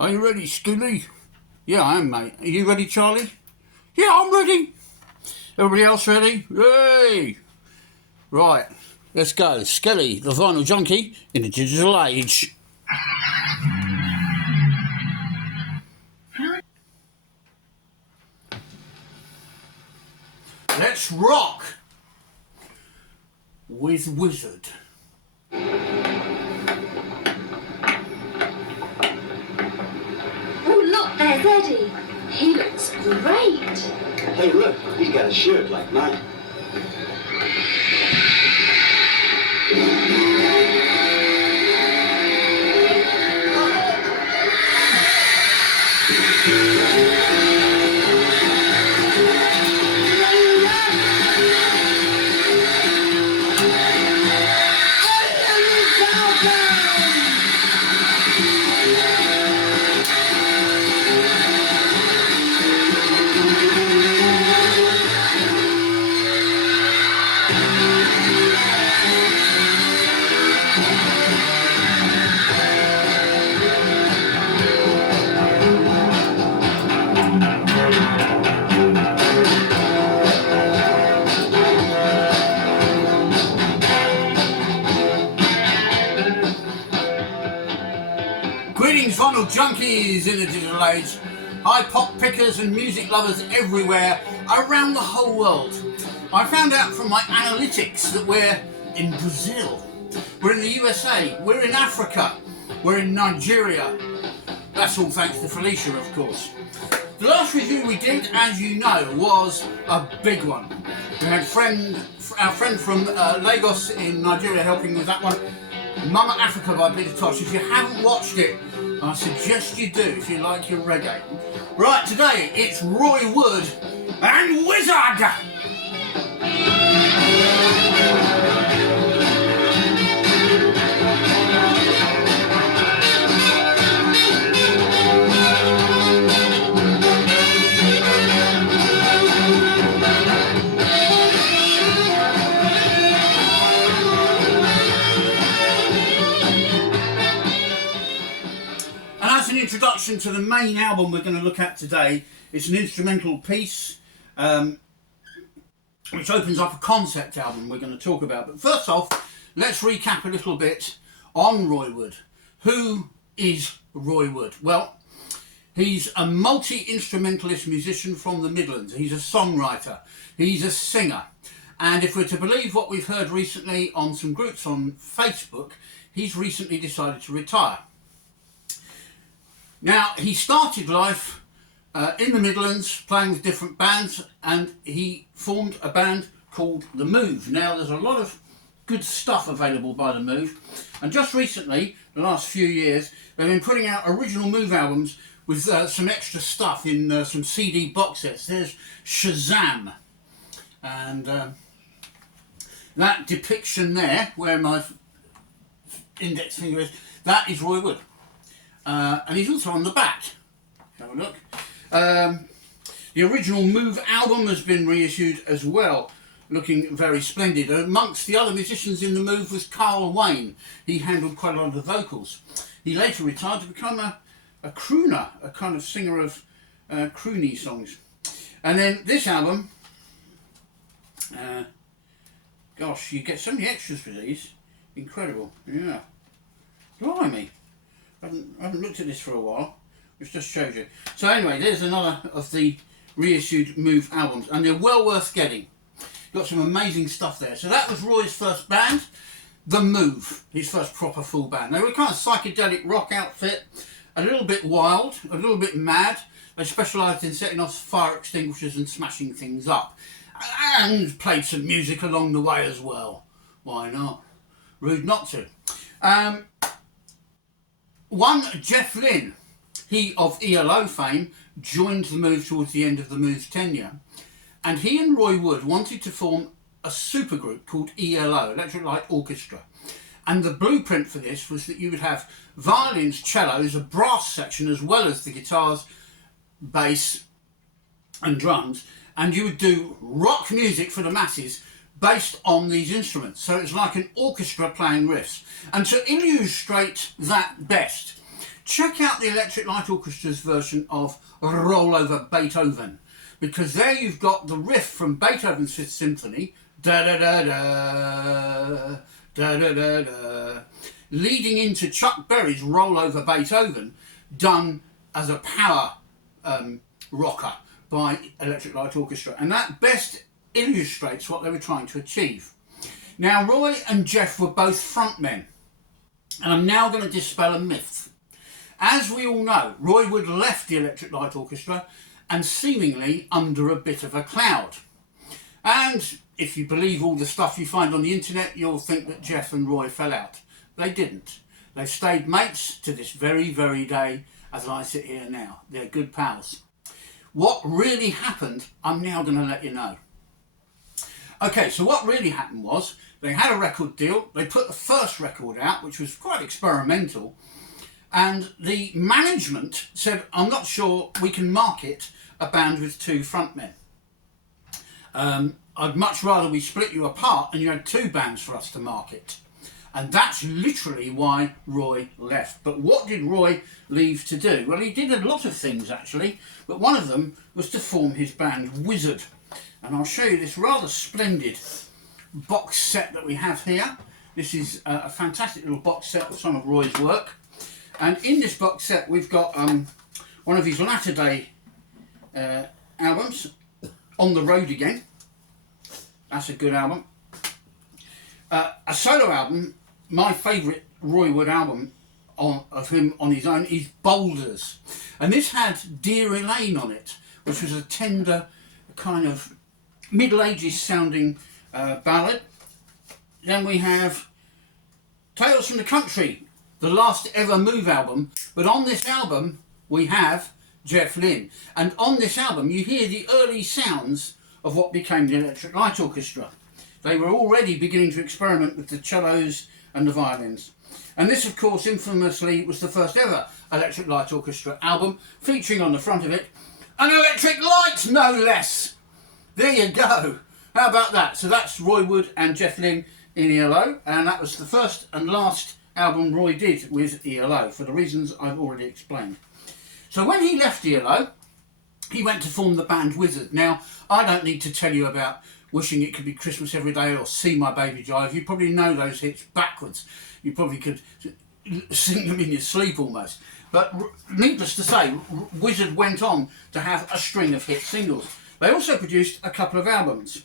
Are you ready, Skelly? Yeah, I am, mate. Are you ready, Charlie? Yeah, I'm ready. Everybody else ready? Yay! Right, let's go. Skelly, the vinyl junkie in the digital age. Let's rock with Wizzard. Oh, look, there's Eddie. He looks great. Hey, look, he's got a shirt like mine. Greetings, vinyl junkies in the digital age. Hi, pop pickers and music lovers everywhere around the whole world. I found out from my analytics that we're in Brazil, we're in the USA, we're in Africa, we're in Nigeria. That's all thanks to Felicia, of course. The last review we did, as you know, was a big one. We had our friend from Lagos in Nigeria helping with that one. Mama Africa by Peter Tosh. If you haven't watched it, I suggest you do if you like your reggae. Right, today it's Roy Wood and Wizzard! Introduction to the main album we're going to look at today. It's an instrumental piece which opens up a concept album we're going to talk about. But first off, let's recap a little bit on Roy Wood. Who is Roy Wood? Well, he's a multi-instrumentalist musician from the Midlands. He's a songwriter, he's a singer, and if we're to believe what we've heard recently on some groups on Facebook, he's recently decided to retire. Now, he started life in the Midlands playing with different bands, and he formed a band called The Move. Now, there's a lot of good stuff available by The Move, and just recently, the last few years, they've been putting out original Move albums with some extra stuff in some CD box sets. There's Shazam, and that depiction there, where my index finger is, that is Roy Wood. And he's also on the back. Have a look. The original Move album has been reissued as well, looking very splendid. Amongst the other musicians in the Move was Carl Wayne. He handled quite a lot of the vocals. He later retired to become a crooner, a kind of singer of croony songs. And then this album, gosh, you get so many extras for these. Incredible. Yeah. Blimey. I haven't looked at this for a while, which just shows you. So anyway, there's another of the reissued Move albums, and they're well worth getting. Got some amazing stuff there. So that was Roy's first band, The Move, his first proper full band. They were a kind of psychedelic rock outfit, a little bit wild, a little bit mad. They specialised in setting off fire extinguishers and smashing things up, and played some music along the way as well. Why not? Rude not to. One Jeff Lynne, he of ELO fame, joined The Move towards the end of The Move's tenure, and he and Roy Wood wanted to form a supergroup called ELO, Electric Light Orchestra. And the blueprint for this was that you would have violins, cellos, a brass section, as well as the guitars, bass and drums, and you would do rock music for the masses based on these instruments. So it's like an orchestra playing riffs. And to illustrate that best, check out the Electric Light Orchestra's version of Roll Over Beethoven, because there you've got the riff from Beethoven's Fifth Symphony, da da da da, da da da da, leading into Chuck Berry's Roll Over Beethoven, done as a power rocker by Electric Light Orchestra, and that best illustrates what they were trying to achieve. Now, Roy and Jeff were both frontmen, and I'm now going to dispel a myth. As we all know, Roy Wood left the Electric Light Orchestra and seemingly under a bit of a cloud. And if you believe all the stuff you find on the internet, you'll think that Jeff and Roy fell out. They didn't. They've stayed mates to this very, very day as I sit here now. They're good pals. What really happened, I'm now going to let you know. Okay, so what really happened was they had a record deal. They put the first record out, which was quite experimental. And the management said, I'm not sure we can market a band with two frontmen. I'd much rather we split you apart and you had two bands for us to market. And that's literally why Roy left. But what did Roy leave to do? Well, he did a lot of things actually, but one of them was to form his band Wizzard. And I'll show you this rather splendid box set that we have here. This is a fantastic little box set of some of Roy's work. And in this box set we've got one of his latter day albums, On the Road Again. That's a good album. A solo album, my favourite Roy Wood album of him on his own is Boulders. And this had Dear Elaine on it, which was a tender, kind of Middle Ages sounding ballad. Then we have Tales from the Country, the last ever Move album. But on this album we have Jeff Lynne. And on this album you hear the early sounds of what became the Electric Light Orchestra. They were already beginning to experiment with the cellos and the violins. And this, of course, infamously was the first ever Electric Light Orchestra album, featuring on the front of it an electric light, no less. There you go. How about that? So that's Roy Wood and Jeff Lynne in ELO, and that was the first and last album Roy did with ELO, for the reasons I've already explained. So when he left ELO, he went to form the band Wizzard. Now, I don't need to tell you about Wishing It Could Be Christmas Every Day or See My Baby Drive. You probably know those hits backwards. You probably could sing them in your sleep almost. But needless to say, Wizzard went on to have a string of hit singles. They also produced a couple of albums.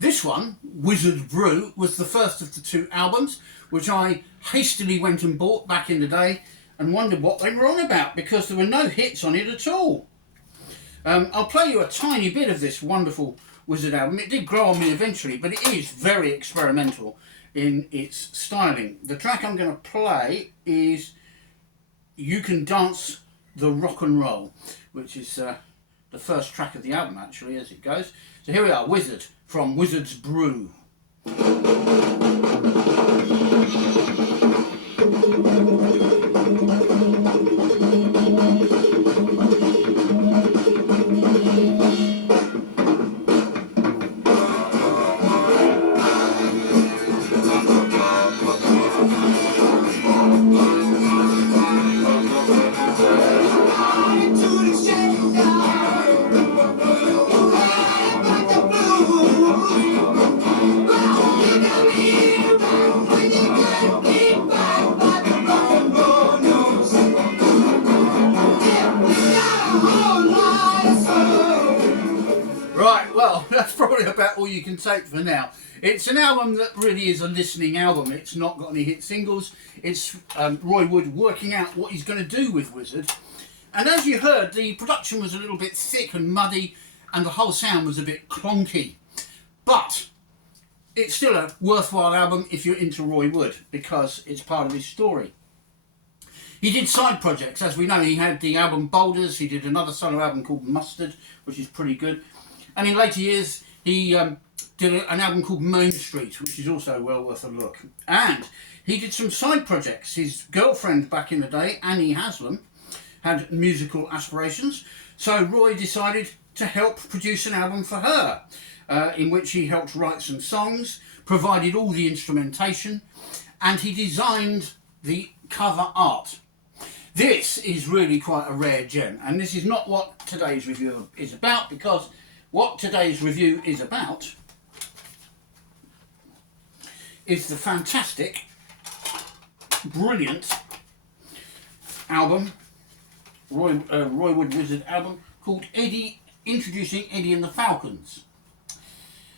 This one, Wizzard Brew, was the first of the two albums, which I hastily went and bought back in the day and wondered what they were on about, because there were no hits on it at all. I'll play you a tiny bit of this wonderful Wizzard album. It did grow on me eventually, but it is very experimental in its styling. The track I'm going to play is You Can Dance the Rock and Roll, which is the first track of the album actually as it goes. So here we are, Wizzard from Wizzard's Brew. That's probably about all you can take for now. It's an album that really is a listening album. It's not got any hit singles. It's Roy Wood working out what he's going to do with Wizzard. And as you heard, the production was a little bit thick and muddy, and the whole sound was a bit clunky. But it's still a worthwhile album if you're into Roy Wood, because it's part of his story. He did side projects. As we know, he had the album Boulders. He did another solo album called Mustard, which is pretty good. And in later years, he did an album called Main Street, which is also well worth a look. And he did some side projects. His girlfriend back in the day, Annie Haslam, had musical aspirations. So Roy decided to help produce an album for her, in which he helped write some songs, provided all the instrumentation, and he designed the cover art. This is really quite a rare gem, and this is not what today's review is about, because what today's review is about is the fantastic, brilliant album, Roy Wood Wizzard album, called Introducing Eddy and the Falcons.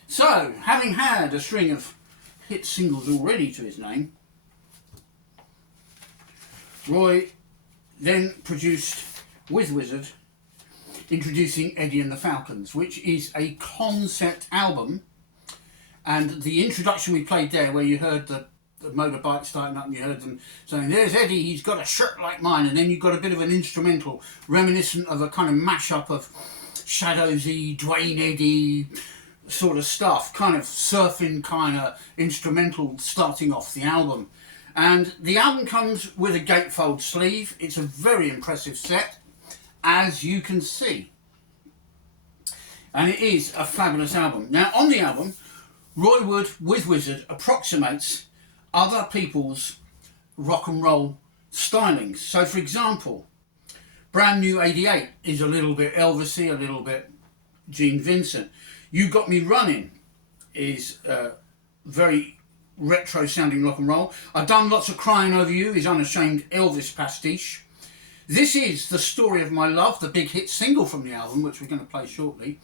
So, having had a string of hit singles already to his name, Roy then produced Wood Wizzard Introducing Eddy and the Falcons, which is a concept album. And the introduction we played there, where you heard the motorbike starting up and you heard them saying, "There's Eddy, he's got a shirt like mine," and then you've got a bit of an instrumental reminiscent of a kind of mashup of Shadowsy, Dwayne Eddy sort of stuff, kind of surfing kind of instrumental starting off the album. And the album comes with a gatefold sleeve. It's a very impressive set, as you can see. And it is a fabulous album. Now, on the album, Roy Wood with Wizzard approximates other people's rock and roll stylings. So, for example, Brand New 88 is a little bit Elvis-y, a little bit Gene Vincent. You Got Me Running is very retro sounding rock and roll. I've Done Lots of Crying Over You is unashamed Elvis pastiche. This is The Story of My Love, the big hit single from the album, which we're going to play shortly.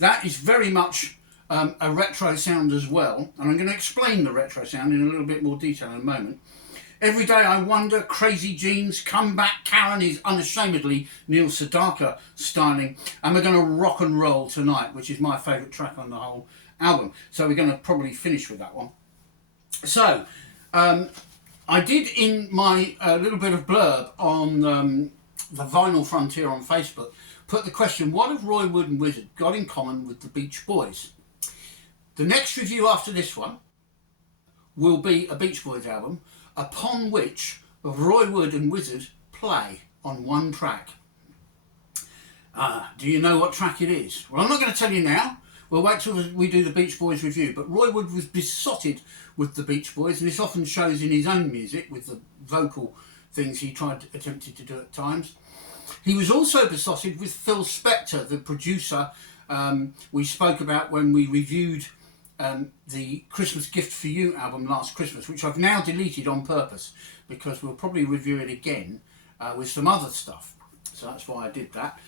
That is very much a retro sound as well, and I'm going to explain the retro sound in a little bit more detail in a moment. Every Day I Wonder, Crazy Jeans, Come Back Karen is unashamedly Neil Sedaka styling, and we're going to rock and roll tonight, which is my favourite track on the whole album, so we're going to probably finish with that one. So, I did in my little bit of blurb on the Vinyl Frontier on Facebook, put the question, what have Roy Wood and Wizzard got in common with the Beach Boys? The next review after this one will be a Beach Boys album, upon which Roy Wood and Wizzard play on one track. Do you know what track it is? Well, I'm not going to tell you now. We'll wait till we do the Beach Boys review. But Roy Wood was besotted with the Beach Boys, and this often shows in his own music with the vocal things he attempted to do at times. He was also besotted with Phil Spector, the producer we spoke about when we reviewed the Christmas Gift for You album last Christmas, which I've now deleted on purpose because we'll probably review it again with some other stuff. So that's why I did that.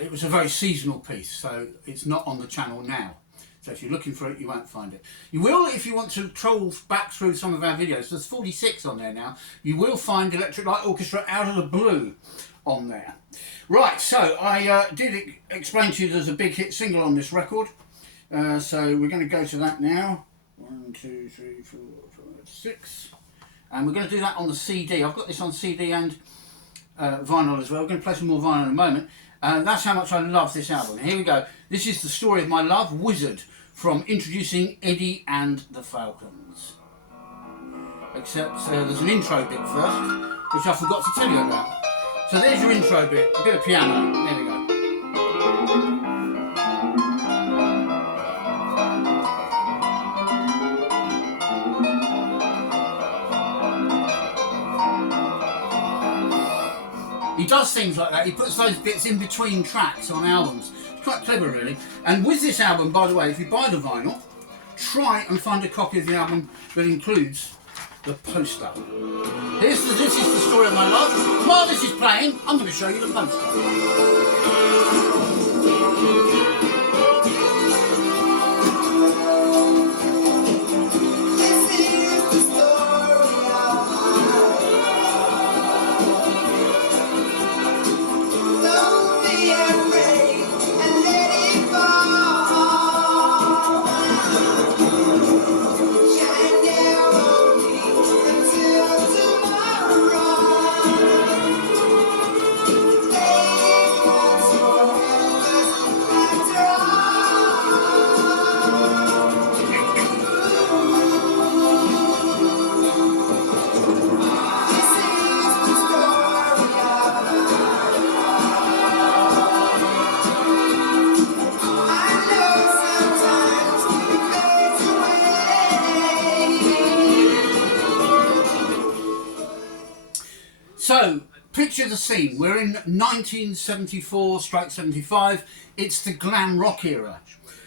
It was a very seasonal piece, so it's not on the channel now. So if you're looking for it, you won't find it. You will, if you want to troll back through some of our videos, there's 46 on there now, you will find Electric Light Orchestra Out of the Blue on there. Right, so I did explain to you there's a big hit single on this record. So we're going to go to that now. 1, 2, 3, 4, 5, 6. And we're going to do that on the CD. I've got this on CD and vinyl as well. We're going to play some more vinyl in a moment. That's how much I love this album. Here we go. This is The Story of My Love, Wizzard, from Introducing Eddy and the Falcons. Except there's an intro bit first, which I forgot to tell you about. So there's your intro bit, a bit of piano. There we go. He does things like that. He puts those bits in between tracks on albums. It's quite clever, really. And with this album, by the way, if you buy the vinyl, try and find a copy of the album that includes the poster. This is The Story of My Love. While this is playing, I'm going to show you the poster. picture the scene. We're in 1974/75. It's the glam rock era.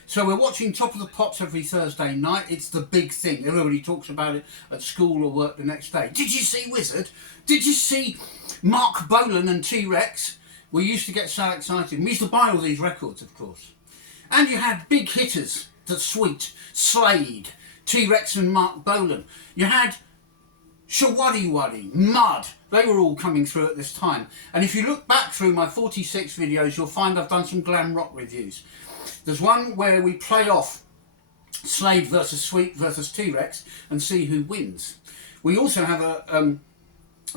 So we're watching Top of the Pops every Thursday night. It's the big thing. Everybody talks about it at school or work the next day. Did you see Wizzard? Did you see Mark Bolan and T-Rex? We used to get so excited. We used to buy all these records, of course. And you had big hitters, The Sweet, Slade, T-Rex and Mark Bolan. You had Shawaddy Waddy, Mud. They were all coming through at this time. And if you look back through my 46 videos, you'll find I've done some glam rock reviews. There's one where we play off Slade versus Sweet versus T-Rex and see who wins. We also have a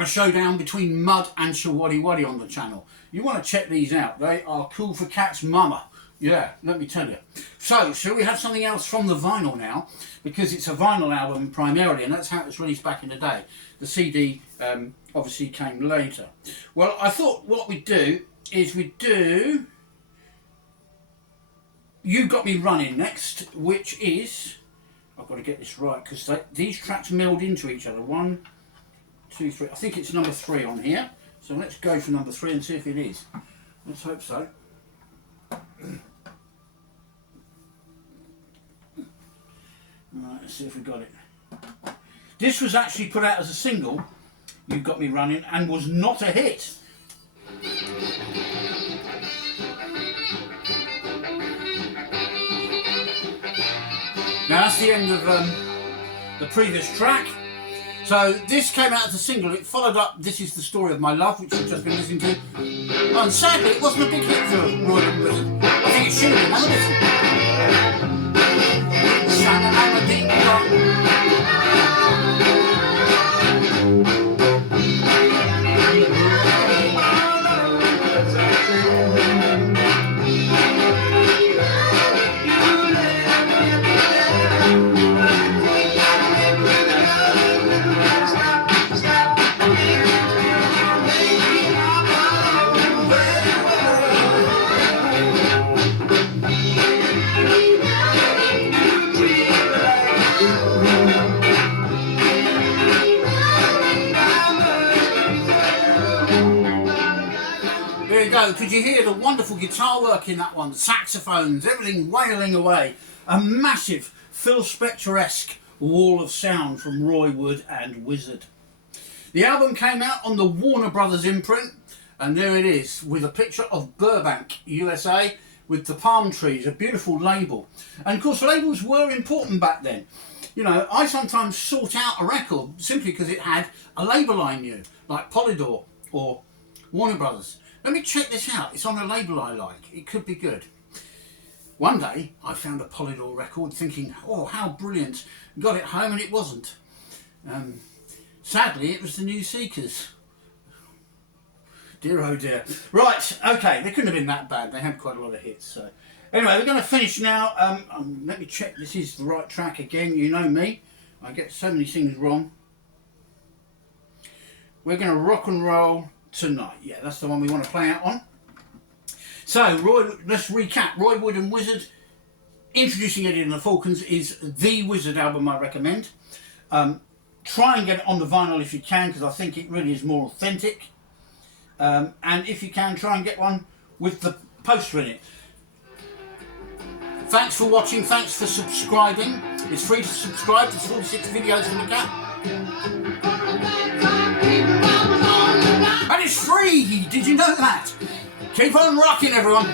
showdown between Mud and Shawaddy Waddy on the channel. You want to check these out. They are cool for cats, mama. Yeah, let me tell you. So, shall we have something else from the vinyl now? Because it's a vinyl album primarily, and that's how it was released back in the day. The CD obviously came later. Well, I thought what we'd do is we'd do You Got Me Running next, which is... I've got to get this right, because these tracks meld into each other. 1, 2, 3. I think it's number 3 on here. So let's go for number 3 and see if it is. Let's hope so. Right, let's see if we got it. This was actually put out as a single, You Got Me Running, and was not a hit. Now that's the end of the previous track. So this came out as a single. It followed up This Is the Story of My Love, which we've just been listening to. And sadly, it wasn't a big hit for Wood Wizzard. I think it should have been. Have a listen. Sha-la-la-la-ding-dong. Could you hear the wonderful guitar work in that one? Saxophones, everything wailing away. A massive Phil Spector-esque wall of sound from Roy Wood and Wizzard. The album came out on the Warner Brothers imprint, and there it is, with a picture of Burbank, USA, with the palm trees, a beautiful label. And of course labels were important back then. You know, I sometimes sought out a record simply because it had a label I knew, like Polydor or Warner Brothers. Let me check this out. It's on a label I like. It could be good. One day I found a Polydor record thinking, oh, how brilliant. Got it home and it wasn't. Sadly, it was the New Seekers. Dear oh dear. Right, okay, they couldn't have been that bad. They had quite a lot of hits. So anyway, we're going to finish now. Let me check this is the right track again. You know me. I get so many things wrong. We're going to rock and roll Tonight. Yeah, that's the one we want to play out on. So, let's recap. Roy Wood and Wizzard, introducing Eddy and the Falcons, is the Wizzard album I recommend. Try and get it on the vinyl if you can, because I think it really is more authentic. And if you can, try and get one with the poster in it. Thanks for watching. Thanks for subscribing. It's free to subscribe. There's 46 videos to look at. And it's free! Did you know that? Keep on rocking, everyone!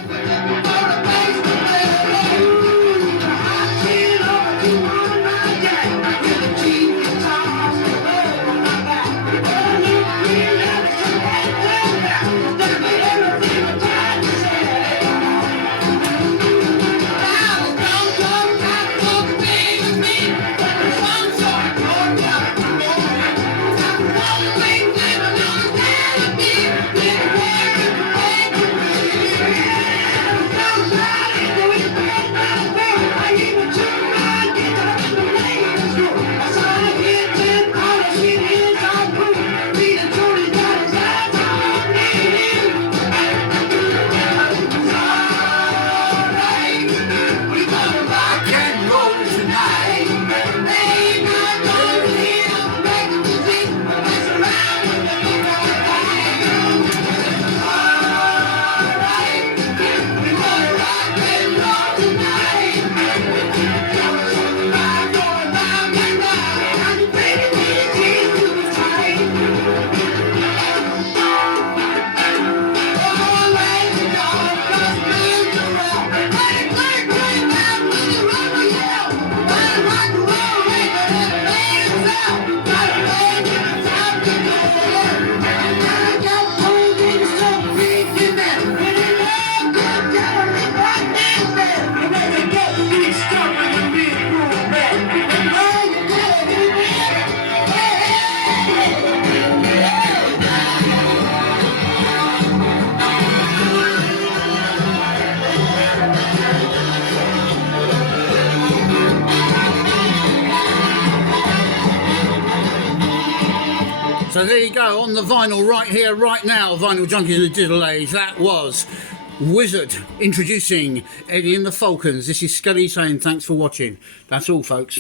So there you go, on the vinyl right here, right now, Vinyl Junkies in the Digital Age. That was Wizzard introducing Eddy and the Falcons. This is Skelly saying thanks for watching. That's all, folks.